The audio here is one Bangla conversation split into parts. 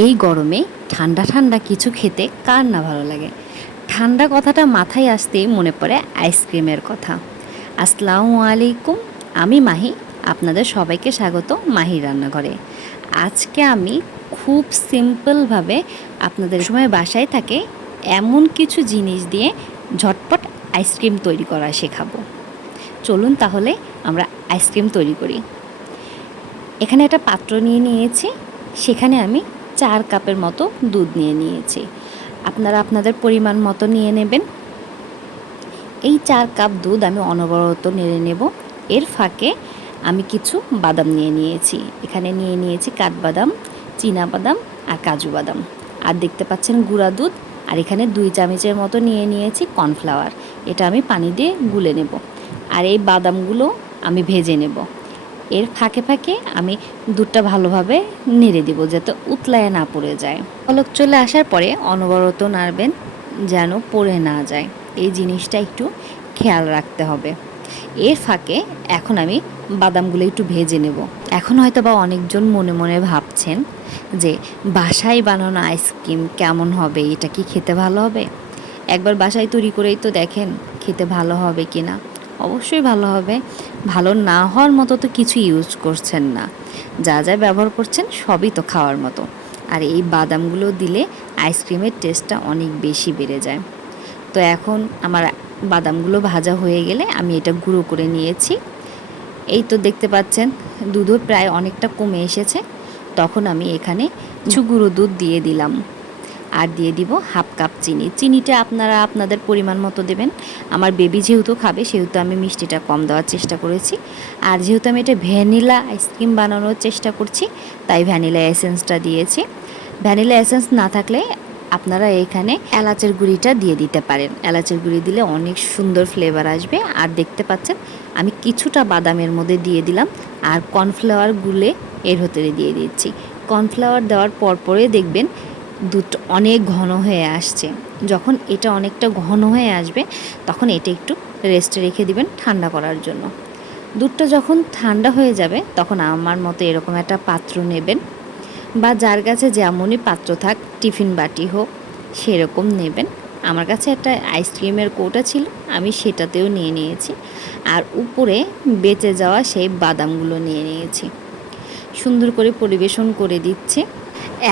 এই গরমে ঠান্ডা ঠান্ডা কিছু খেতে কার না ভালো লাগে। ঠান্ডা কথাটা মাথায় আসতেই মনে পড়ে আইসক্রিমের কথা। আসসালামু আলাইকুম, আমি মাহি। আপনাদের সবাইকে স্বাগত মাহির রান্নাঘরে। আজকে আমি খুব সিম্পলভাবে আপনাদের সময় বাসায় থাকে এমন কিছু জিনিস দিয়ে ঝটপট আইসক্রিম তৈরি করা শেখাবো। চলুন তাহলে আমরা আইসক্রিম তৈরি করি। এখানে একটা পাত্র নিয়ে নিয়েছি, সেখানে আমি 4 কাপের মতো দুধ নিয়ে নিয়েছি। আপনারা আপনাদের পরিমাণ মতো নিয়ে নেবেন। এই 4 কাপ দুধ আমি অনবরত নেড়ে নেব। এর ফাঁকে আমি কিছু বাদাম নিয়ে নিয়েছি। এখানে নিয়ে নিয়েছি কাঠবাদাম, চীনাবাদাম আর কাজু বাদাম। আর দেখতে পাচ্ছেন গুঁড়া দুধ। আর এখানে 2 চামচের মতো নিয়ে নিয়েছি কর্নফ্লাওয়ার। এটা আমি পানি দিয়ে গুলে নেব। আর এই বাদামগুলো আমি ভেজে নেব। এর ফাঁকে ফাঁকে আমি দুধটা ভালোভাবে নেড়ে দিব যাতে উতলায় না পড়ে যায়। পলক চলে আসার পরে অনবরত নাড়বেন যেন পড়ে না যায়। এই জিনিসটা একটু খেয়াল রাখতে হবে। এর ফাঁকে এখন আমি বাদামগুলো একটু ভেজে নেব। এখন হয়তো বা অনেকজন মনে মনে ভাবছেন যে বাসায় বানানো আইসক্রিম কেমন হবে, এটা কি খেতে ভালো হবে? একবার বাসায় তৈরি করেই তো দেখেন খেতে ভালো হবে কি না। অবশ্যই ভালো হবে। ভালো না হওয়ার মতো তো কিছু ইউজ করছেন না, যা যা ব্যবহার করছেন সবই তো খাওয়ার মতো। আর এই বাদামগুলো দিলে আইসক্রিমের টেস্টটা অনেক বেশি বেড়ে যায়। তো এখন আমার বাদামগুলো ভাজা হয়ে গেলে আমি এটা গুঁড়ো করে নিয়েছি। এই তো দেখতে পাচ্ছেন দুধও প্রায় অনেকটা কমে এসেছে। তখন আমি এখানে কিছু গুঁড়ো দুধ দিয়ে দিলাম। আর দিয়ে দিব হাফ কাপ চিনি। চিনিটা আপনারা আপনাদের পরিমাণ মতো দেবেন। আমার বেবি যেহেতু খাবে সেহেতু আমি মিষ্টিটা কম দেওয়ার চেষ্টা করেছি। আর যেহেতু আমি এটা ভ্যানিলা আইসক্রিম বানানোর চেষ্টা করছি, তাই ভ্যানিলা এসেন্সটা দিয়েছি। ভ্যানিলা এসেন্স না থাকলে আপনারা এখানে এলাচের গুঁড়িটা দিয়ে দিতে পারেন। এলাচের গুঁড়ি দিলে অনেক সুন্দর ফ্লেভার আসবে। আর দেখতে পাচ্ছেন আমি কিছুটা বাদামের মধ্যে দিয়ে দিলাম আর কর্নফ্লাওয়ার গুলে এর ভেতরে দিয়ে দিচ্ছি। কর্নফ্লাওয়ার দেওয়ার পরে দেখবেন দুধ অনেক ঘন হয়ে আসছে। যখন এটা অনেকটা ঘন হয়ে আসবে তখন এটা একটু রেস্টে রেখে দিবেন ঠান্ডা করার জন্য। দুধটা যখন ঠান্ডা হয়ে যাবে তখন আমার মতো এরকম একটা পাত্র নেবেন, বা যার কাছে যেমনই পাত্র থাক, টিফিন বাটি হোক, সেরকম নেবেন। আমার কাছে একটা আইসক্রিমের কৌটা ছিল, আমি সেটাতেও নিয়ে নিয়েছি। আর উপরে বেঁচে যাওয়া সেই বাদামগুলো নিয়ে নিয়েছি। সুন্দর করে পরিবেশন করে দিচ্ছি।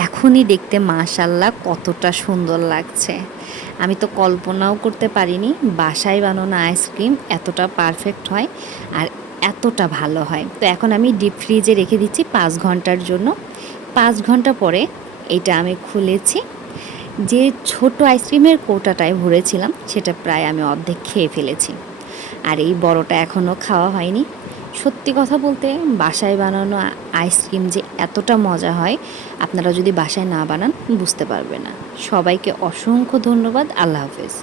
এখনই দেখতে মাশাআল্লাহ কতটা সুন্দর লাগছে। আমি তো কল্পনাও করতে পারিনি বাসায় বানানো আইসক্রিম এতটা পারফেক্ট হয় আর এতটা ভালো হয়। তো এখন আমি ডিপ ফ্রিজে রেখে দিচ্ছি 5 ঘন্টার জন্য। 5 ঘন্টা পরে এটা আমি খুলেছি। যে ছোট আইসক্রিমের কৌটাটায় ভরেছিলাম সেটা প্রায় আমি অর্ধেক খেয়ে ফেলেছি। আর এই বড়টা এখনও খাওয়া হয়নি। সত্যি কথা বলতে বাসায় বানানো আইসক্রিম যে এতটা মজা হয়, আপনারা যদি বাসায় না বানান বুঝতে পারবেন না। সবাইকে অসংখ্য ধন্যবাদ। আল্লাহ হাফেজ।